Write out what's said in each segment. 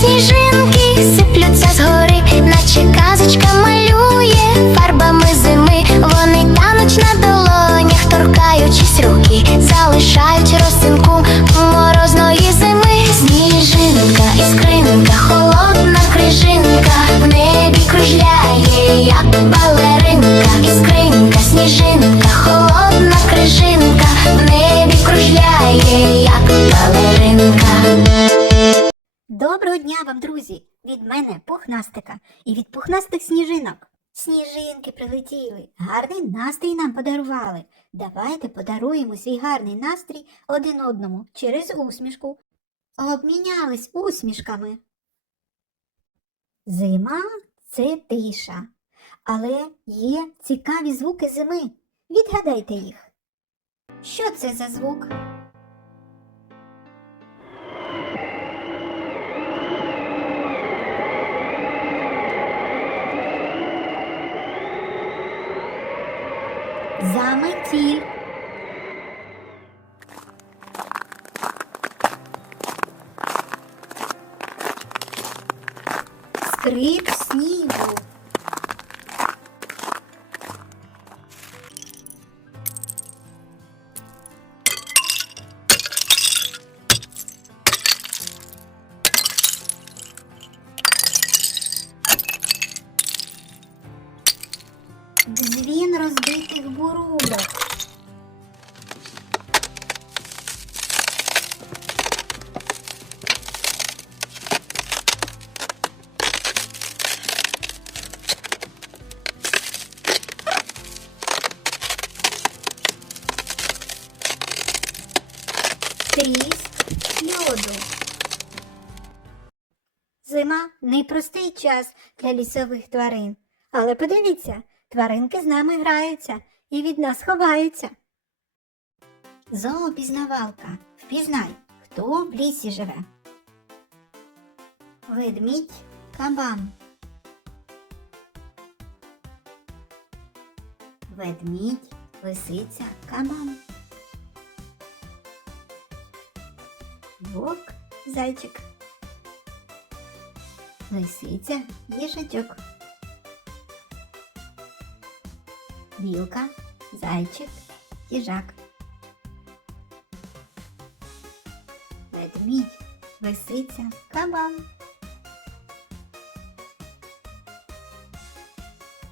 Сніжинки сиплються згори, наче казочка малює фарбами зими. Вони тануть на долонях, торкаючись руки, залишають росинку морозної зими. Сніжинка, іскринка, холодна крижинка, в небі кружляє, як балеринка, іскринка, сніжинка, холодна крижинка, в небі кружляє, як балеринка. Доброго дня вам, друзі! Від мене пухнастика і від пухнастих сніжинок. Сніжинки прилетіли, гарний настрій нам подарували. Давайте подаруємо свій гарний настрій один одному через усмішку. Обмінялись усмішками. Зима це тиша, але є цікаві звуки зими. Відгадайте їх. Що це за звук? Заметіль. Скрип снігу. Льоду. Зима непростий час для лісових тварин. Але подивіться, тваринки з нами граються і від нас ховаються. Зоопізнавалка. Впізнай, хто в лісі живе. Ведмідь кабан. Ведмідь, лисиця, кабан. Вовк, зайчик. Лисиця, їжачок. Білка, зайчик, їжак. Ведмідь, лисиця, кабан.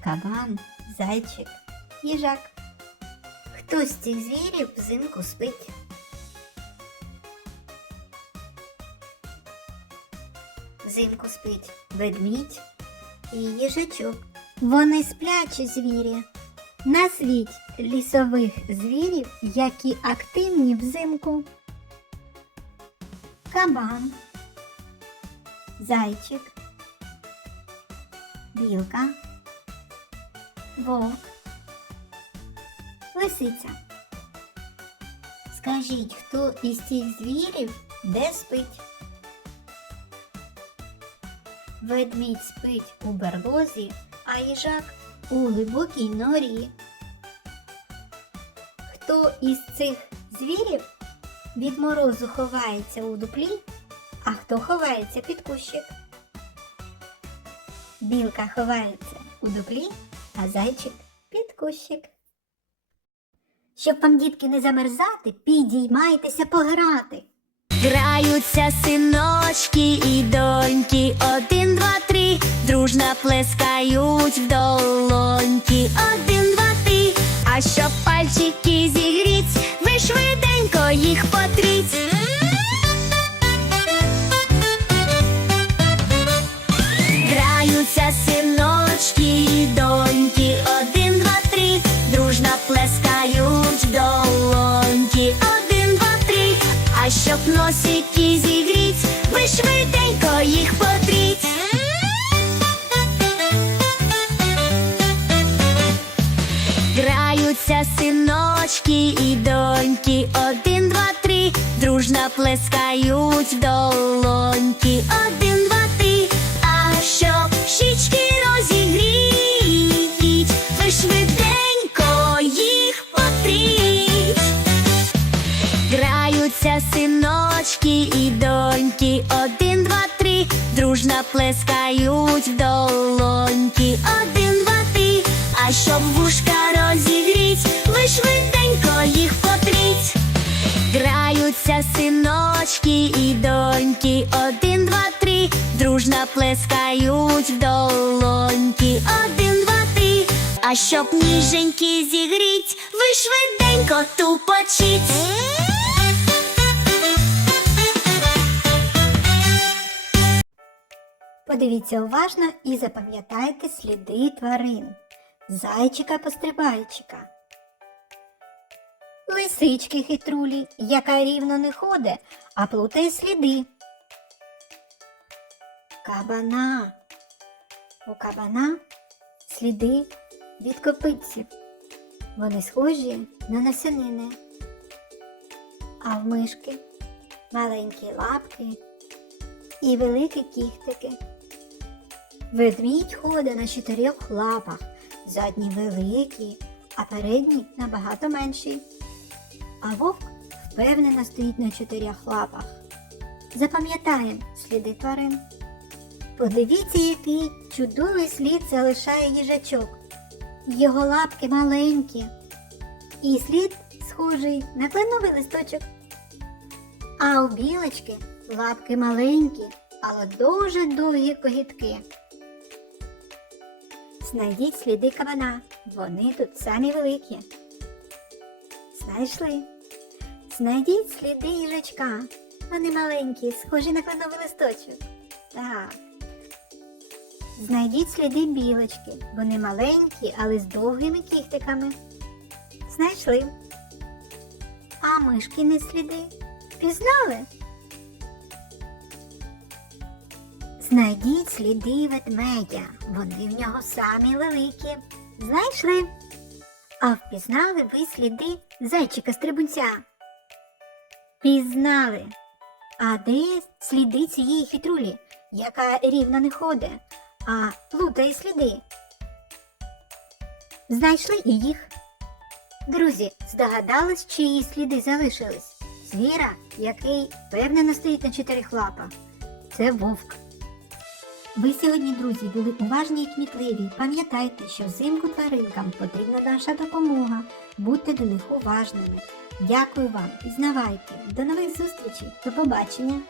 Кабан, зайчик, їжак. Хто з цих звірів взимку спить? Взимку спить ведмідь і їжачок. Вони сплячі звірі. Назвіть лісових звірів, які активні взимку. Кабан, зайчик, білка, вовк, лисиця. Скажіть, хто із цих звірів де спить? Ведмідь спить у берлозі, а їжак у глибокій норі. Хто із цих звірів від морозу ховається у дуплі, а хто ховається під кущик? Білка ховається у дуплі, а зайчик під кущик. Щоб вам, дітки, не замерзати, підіймайтеся пограти. Граються синочки і доньки, один, два, три, дружно плескають в долоньки, один, два, три, а щоб пальчики зігріть, ви швиденько їх потріть. Синочки і доньки, один, два, три, дружно плескають в долоньки, один, два, три, а щоб щічки розігріть, ви швиденько їх потріть. Граються синочки і доньки, один, два, три, дружно плескають в долоньки. Один, два, три, а щоб вушка розігріть, Граються синочки і доньки. Один, два, три, дружно плескають в долоньки. Один, два, три. А щоб ніженьки зігріть, ви швиденько тупочіть. Подивіться уважно і запам'ятайте сліди тварин. Зайчика пострибайчика. Лисички хитрулі, яка рівно не ходить, а плутає сліди. Кабана. У кабана сліди від копитців. Вони схожі на насінини. А в мишки маленькі лапки і великі кіхтики. Ведмідь ходить на чотирьох лапах, задні великі, а передні набагато менші. А вовк впевнено стоїть на чотирьох лапах. Запам'ятаємо сліди тварин. Подивіться, який чудовий слід залишає їжачок. Його лапки маленькі, і слід схожий на кленовий листочок. А у білочки лапки маленькі, але дуже довгі когітки. Знайдіть сліди кабана, вони тут самі великі. Знайшли. Знайдіть сліди їжачка. Вони маленькі, схожі на кленовий листочок. Так. Знайдіть сліди білочки. Вони маленькі, але з довгими кіхтиками. Знайшли. А мишкіни сліди. Пізнали? Знайдіть сліди ведмедя. Вони в нього самі великі. Знайшли. А впізнали ви сліди зайчика стрибунця? Пізнали. А де сліди цієї хитрулі, яка рівно не ходить, а плутає сліди? Знайшли і їх. Друзі, здогадались, чиї сліди залишились? Звіра, який впевнено стоїть на чотирьох лапах. Це вовк. Ви сьогодні, друзі, були уважні і кмітливі. Пам'ятайте, що взимку тваринкам потрібна наша допомога. Будьте до них уважними. Дякую вам, пізнавайте. До нових зустрічей. До побачення.